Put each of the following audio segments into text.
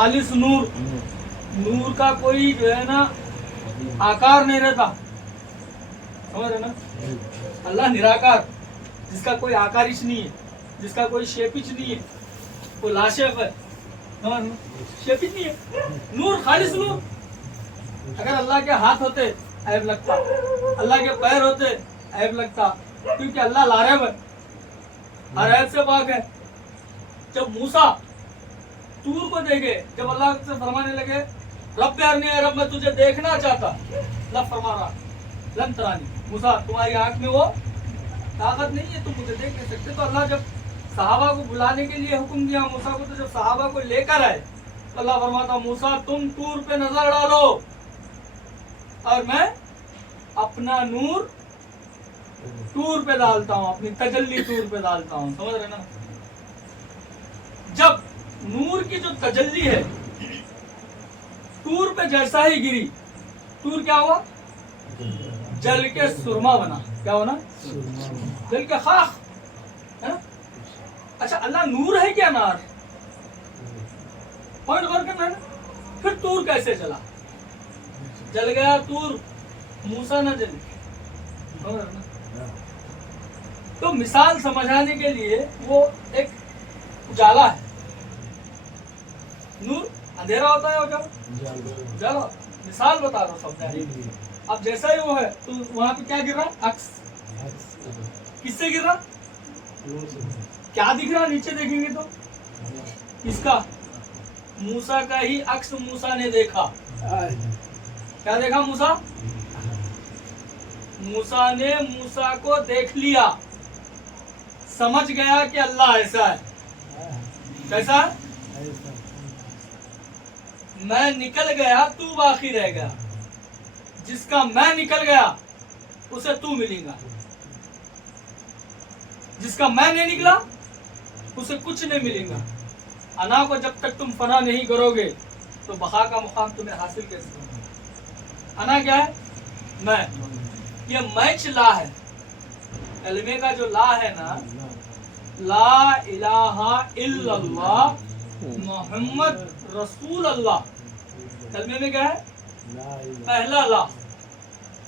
खालिस नूर, नूर का कोई जो है ना आकार नहीं रहता, समझ रहे ना। अल्लाह निराकार, जिसका कोई आकारिश नहीं है, जिसका कोई शेपिच नहीं है, वो लाशेफ है, समझ रहे ना? शेपिच नहीं है, नूर खालिस नूर। अगर अल्लाह के हाथ होते ऐब लगता, अल्लाह के पैर होते ऐब लगता, क्योंकि अल्लाह लारेब है, हर ऐब से पाक है। जब मूसा तूर को देखे, जब अल्लाह से फरमाने लगे रब अरनी है, रब मैं तुझे देखना चाहता, अल्लाह फरमा रहा लन तरानी, मूसा तुम्हारी आंख में वो ताकत नहीं है, तुम मुझे देख नहीं सकते। तो अल्लाह जब सहाबा को बुलाने के लिए हुक्म दिया मूसा को, तो जब सहाबा को लेकर आए तो अल्लाह फरमाता मूसा तुम तूर पे नजर डालो और मैं अपना नूर तूर पे डालता हूँ, अपनी तजल्ली तूर पे डालता हूँ, समझ रहे ना। जब नूर की जो तजल्ली है तूर पे जैसा ही गिरी, तूर क्या हुआ, जल के सुरमा बना, क्या होना, जल के खाक, है ना। अच्छा अल्लाह नूर है क्या नार, पॉइंट गौर करना है ना। फिर तूर कैसे जला, जल गया तूर, मूसा न जले, समझ रहे ना। तो मिसाल समझाने के लिए वो एक उजाला है, नूर अंधेरा होता है उजाला, मिसाल बता रहा हूँ समझाने। अब जैसा ही वो है तो वहां पे क्या गिर रहा, अक्स, किससे गिर रहा, क्या दिख रहा, नीचे देखेंगे तो किसका, मूसा का ही अक्स मूसा ने देखा। क्या देखा मूसा, मूसा ने मूसा को देख लिया, समझ गया कि अल्लाह ऐसा है, कैसा है, मैं निकल गया तू बाकी रह गया, जिसका मैं निकल गया उसे तू मिलेगा, जिसका मैं नहीं निकला उसे कुछ नहीं मिलेगा। अना को जब तक तुम फना नहीं करोगे तो बका का मुकाम तुम्हें हासिल कैसे होगा। अना क्या है, मैं, ये मैच ला है, कलमे का जो ला है ना, ला इलाहा इल्लल्लाह मोहम्मद रसूल अल्लाह, कलमे में क्या है, पहला ला,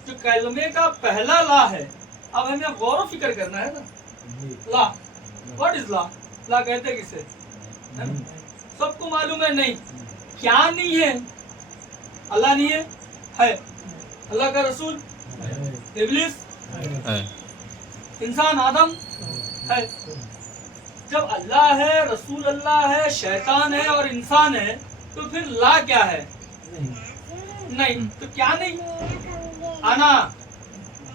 जो कलमे का पहला ला है। अब हमें गौर फिक्र करना है ना, ला, व्हाट इज ला, ला कहते किसे, सबको मालूम है नहीं, क्या नहीं है, अल्लाह नहीं है, अल्लाह का रसूल इब्लिस है, इंसान आदम है। जब अल्लाह है, रसूल अल्लाह है, शैतान है और इंसान है, तो फिर ला क्या है, नहीं, तो क्या नहीं,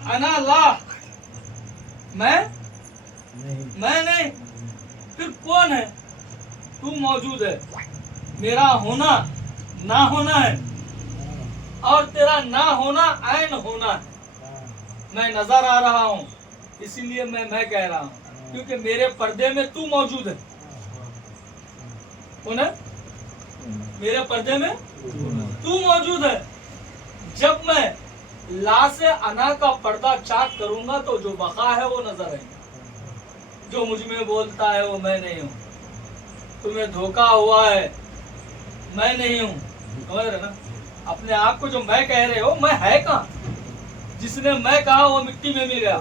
अना ला, मैं नहीं, फिर कौन है, तू मौजूद है, मेरा होना ना होना है और तेरा ना होना ऐन होना है। मैं नजर आ रहा हूँ इसीलिए मैं कह रहा हूँ, क्योंकि मेरे पर्दे में तू मौजूद है, कौन है, मेरे पर्दे में तू मौजूद है। जब मैं ला से अना का पर्दा चाक करूंगा तो जो बका है वो नजर आएगा, जो मुझ में बोलता है वो मैं नहीं हूँ, तुम्हें धोखा हुआ है, मैं नहीं हूँ, समझ रहे ना। अपने आप को जो मैं कह रहे हो, मैं है कहाँ, जिसने मैं कहा वो मिट्टी में मिल गया,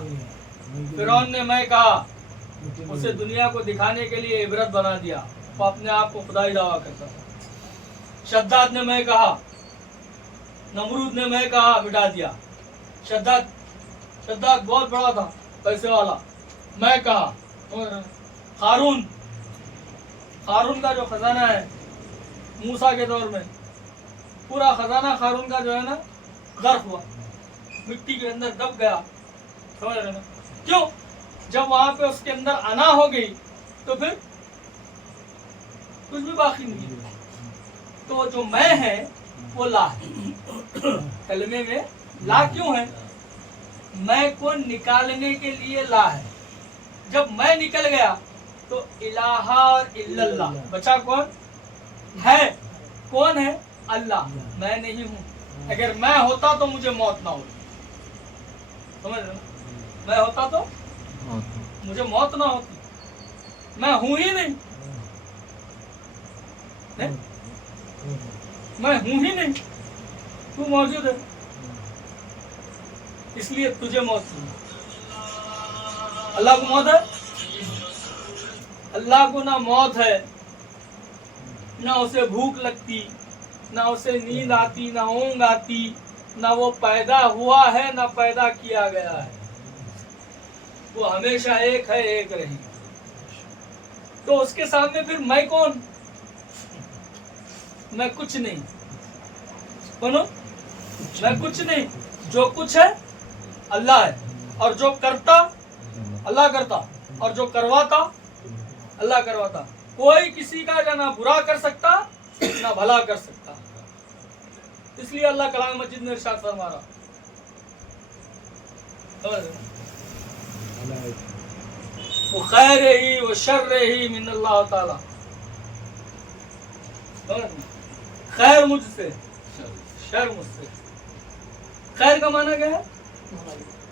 फिरौन ने मैं कहा, उसे दुनिया को दिखाने के लिए इबरत बना दिया, वो अपने आप को खुदाई दावा करता था। शद्दाद ने मैं कहा, नमरूद ने मैं कहा, मिटा दिया। शद्दाद बहुत बड़ा था, पैसे वाला, मैं कहा। खारून का जो खजाना है मूसा के दौर में, पूरा खजाना खारून का जो है ना गर्क हुआ, मिट्टी के अंदर दब गया, समझ रहे ना। क्यों, जब वहां पे उसके अंदर अना हो गई तो फिर कुछ भी बाकी नहीं है। तो जो मैं है वो ला है, कलमे में ला क्यों है, मैं को निकालने के लिए ला है। जब मैं निकल गया तो इलाहा और इल्लल्लाह बचा, कौन है, कौन है, अल्लाह, मैं नहीं हूं। अगर मैं होता तो मुझे मौत ना होती, समझ रहे हो, मैं होता तो मुझे मौत ना होती, मैं हूं ही नहीं, میں ہوں ہی نہیں، تو موجود ہے، اس لیے تجھے موت نہیں۔ اللہ کو موت ہے؟ اللہ کو نہ موت ہے، نہ اسے بھوک لگتی، نہ اسے نیند آتی، نہ اونگ آتی، نہ وہ پیدا ہوا ہے نہ پیدا کیا گیا ہے، وہ ہمیشہ ایک ہے، ایک رہی۔ تو اس کے سامنے پھر میں کون؟ میں کچھ نہیں۔ بولو، میں کچھ نہیں، جو کچھ ہے اللہ ہے، اور جو کرتا اللہ کرتا، اور جو کرواتا اللہ کرواتا۔ کوئی کسی کا نہ برا کر سکتا نہ بھلا کر سکتا، اس لیے اللہ کلام مجید میں ارشاد فرما رہا، وہ خیر ہی وہ شر ہی من اللہ تعالی، خیر مجھ سے، شر مجھ سے۔ خیر کا معنی کیا ہے؟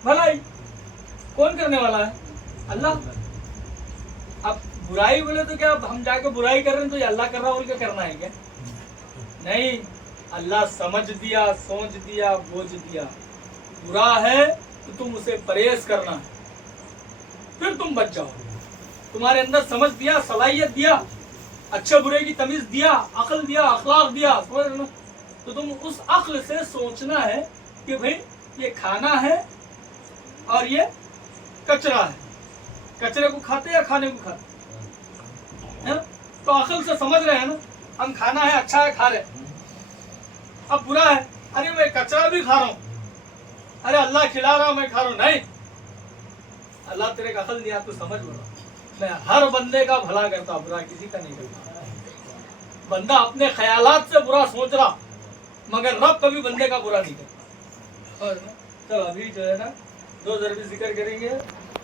بھلائی۔ کون کرنے والا ہے؟ اللہ۔ اب برائی بولے تو کیا ہم جا کے برائی کر رہے ہیں تو یہ اللہ کر رہا بول کے کرنا ہے کیا؟ نہیں، اللہ سمجھ دیا، سوچ دیا، بوجھ دیا، برا ہے تو تم اسے پرہیز کرنا ہے، پھر تم بچ جاؤ۔ تمہارے اندر سمجھ دیا، صلاحیت دیا، اچھے برے کی تمیز دیا، عقل دیا، اخلاق دیا، تو تم اس عقل سے سوچنا ہے کہ بھئی یہ کھانا ہے اور یہ کچرا ہے، کچرے کو کھاتے یا کھانے کو کھاتے؟ تو عقل سے سمجھ رہے ہیں نا، ہم کھانا ہے اچھا ہے کھا رہے، اب برا ہے، ارے میں کچرا بھی کھا رہا ہوں، ارے اللہ کھلا رہا میں کھا رہا ہوں، نہیں، اللہ تیرے کو عقل دیا تو سمجھ لو، میں ہر بندے کا بھلا کرتا، برا کسی کا نہیں کرتا۔ بندہ اپنے خیالات سے برا سوچ رہا مگر رب کبھی بندے کا برا نہیں کرتا۔ چلو ابھی جو ہے نا 2 ضربی ذکر کریں گے،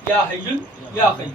یا حی یا قیوم۔